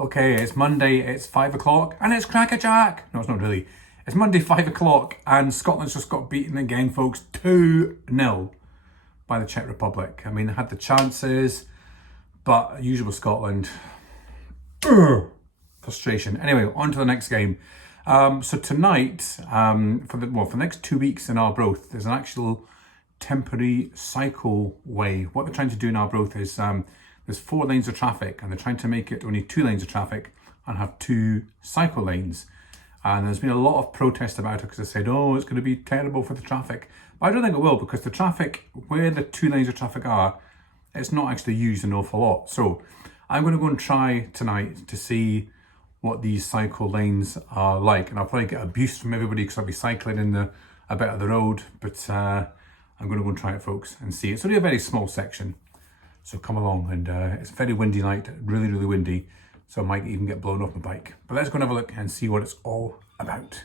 Okay, it's Monday, it's 5 o'clock, and it's crackerjack! No, it's not really. It's Monday, 5 o'clock, and Scotland's just got beaten again, folks, 2-0 by the Czech Republic. I mean, they had the chances, but usual Scotland. Frustration. Anyway, on to the next game. So tonight, for the next 2 weeks in Arbroath, there's an actual temporary cycleway. What they're trying to do in Arbroath is there's 4 lanes of traffic, and they're trying to make it only 2 lanes of traffic and have 2 cycle lanes. And there's been a lot of protest about it because they said, oh, it's going to be terrible for the traffic. But I don't think it will, because the traffic, where the 2 lanes of traffic are, it's not actually used an awful lot. So I'm going to go and try tonight to see what these cycle lanes are like. And I'll probably get abuse from everybody because I'll be cycling in a bit of the road. But I'm going to go and try it, folks, and see. It's only a very small section. So come along, and it's a very windy night, really, really windy. So I might even get blown off my bike. But let's go and have a look and see what it's all about.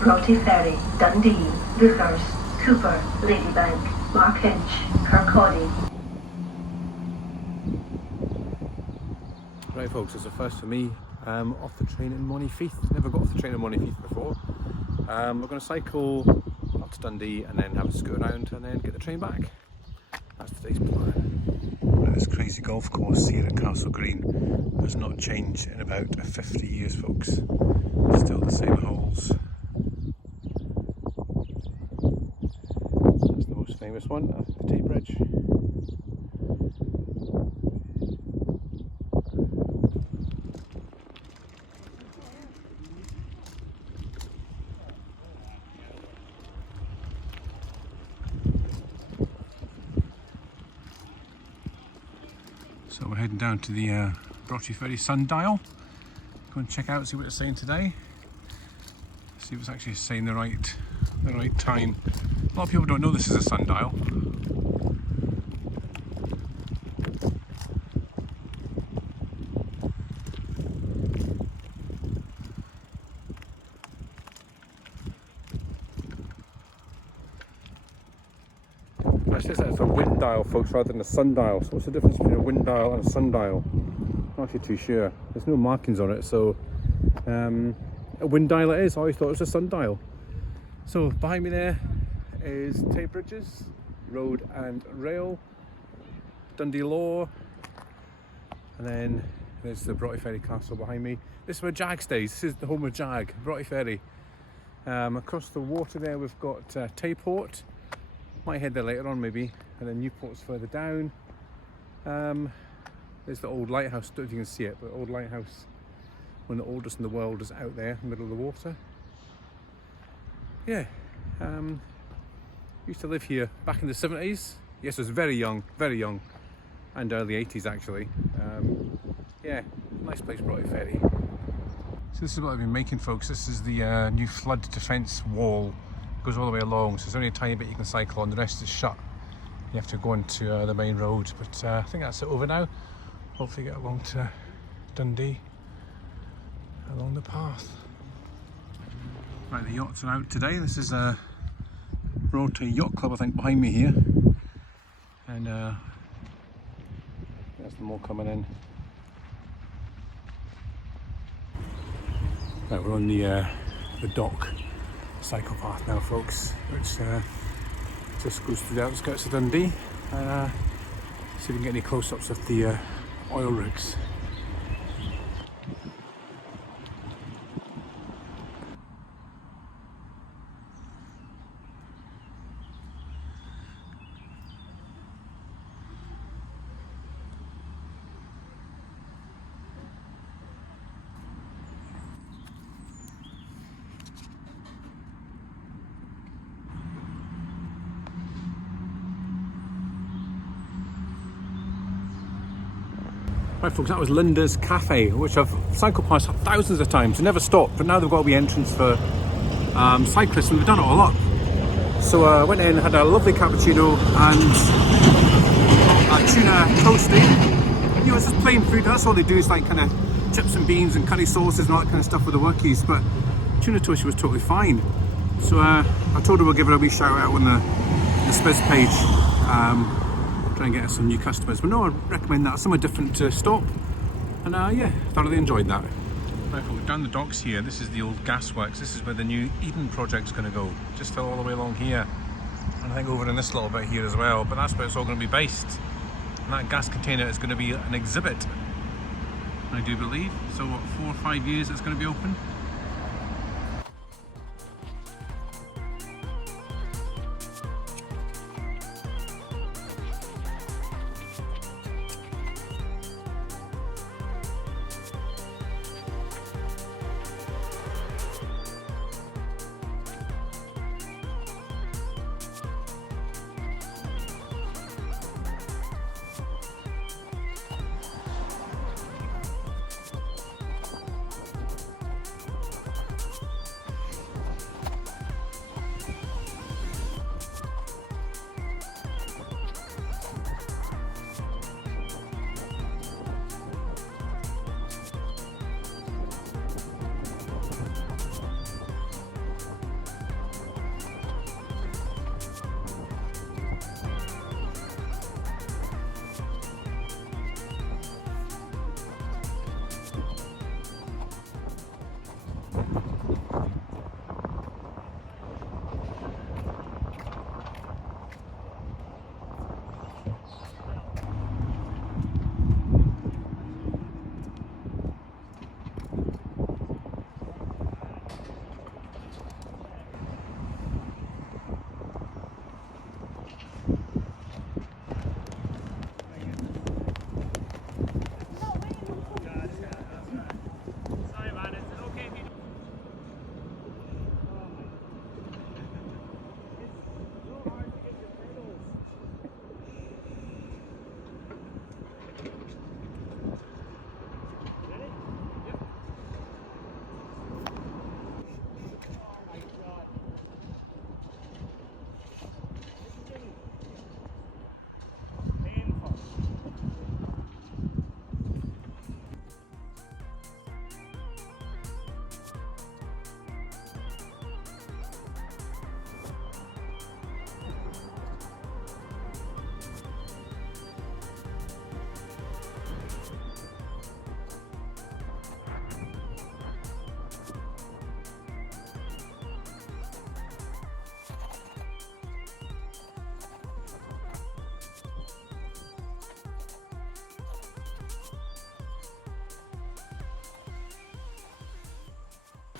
Broughty Ferry, Dundee, Vickers, Cooper, Ladybank, Markinch, Kirkcaldy. Right, folks, it's a first for me off the train in Monteith. Never got off the train in Monteith before. We're going to cycle up to Dundee and then have a scoot around and then get the train back. That's today's plan. This crazy golf course here at Castle Green has not changed in about 50 years, folks. Still the same holes. That's the most famous one, the Tate Bridge. So we're heading down to the Broughty Ferry sundial. Go and check out, see what it's saying today. See if it's actually saying the right time. A lot of people don't know this is a sundial. Actually, it's a wind dial, folks, rather than a sundial. So what's the difference between a wind dial and a sundial? I'm not actually too sure. There's no markings on it, so a wind dial it is. I always thought it was a sundial. So behind me there is Tate Bridges, Road and Rail, Dundee Law, and then There's the Broughty Ferry Castle behind me. This is where Jag stays. This is the home of Jag, Broughty Ferry. Across the water there we've got Tayport. Might head there later on maybe. And then Newport's further down. There's the old lighthouse. Don't know if you can see it, but old lighthouse, one of the oldest in the world, is out there in the middle of the water. Yeah. Used to live here back in the 70s. Yes, I was very young, and early 80s actually. Yeah, nice place, Broughty Ferry. So this is what I've been making, folks. This is the new flood defence wall. It goes all the way along, so there's only a tiny bit you can cycle on, the rest is shut. You have to go onto the main road, but I think that's it over now. Hopefully get along to Dundee along the path. Right, the yachts are out today. This is a Rota Yacht Club, I think, behind me here. And there's them all coming in. Right, we're on the dock cycle path now, folks, which just goes through the outskirts of Dundee. See if we can get any close-ups of the oil rigs. Right, folks, that was Linda's Cafe, which I've cycled past thousands of times and never stopped, but now they've got a wee entrance for cyclists, and they've done it all up. So I went in, had a lovely cappuccino and a tuna toasty. You know, it's just plain food. That's all they do, is like kind of chips and beans and curry sauces and all that kind of stuff with the workies, but tuna toasty was totally fine. So I told her we'll give her a wee shout out on the Spiz page. Try and get us some new customers, but no, I recommend that. Somewhere different to stop, and yeah, thoroughly enjoyed that. Right, folks, down the docks here, this is the old gasworks. This is where the new Eden project's going to go, just all the way along here, and I think over in this little bit here as well, but that's where it's all going to be based. And that gas container is going to be an exhibit, I do believe. So what, 4 or 5 years it's going to be open?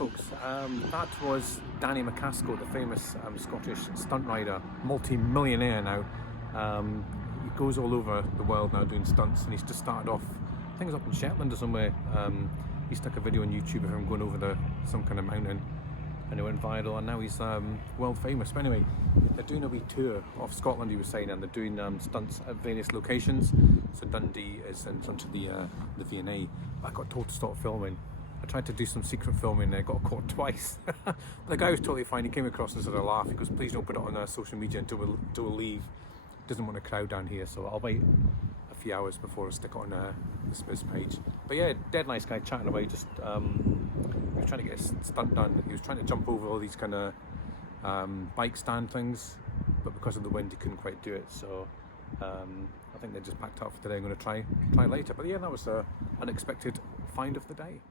folks, that was Danny Macaskill, the famous Scottish stunt rider, multi-millionaire now. He goes all over the world now doing stunts, and he's just started off, I think it was up in Shetland or somewhere. He stuck a video on YouTube of him going over some kind of mountain, and it went viral, and now he's world famous. But anyway, they're doing a wee tour of Scotland, he was saying, and they're doing stunts at various locations. So Dundee is in front of the V&A. I got told to stop filming. I tried to do some secret filming and I got caught twice. But the guy was totally fine. He came across and sort of laugh. He goes, please don't put it on social media until we'll leave. Doesn't want a crowd down here, so I'll wait a few hours before I stick it on the Smith's page. But yeah, dead nice guy, chatting away. Just he was trying to get a stunt done. He was trying to jump over all these kind of bike stand things, but because of the wind he couldn't quite do it. So I think they just packed up for today. I'm going to try later. But yeah, that was an unexpected find of the day.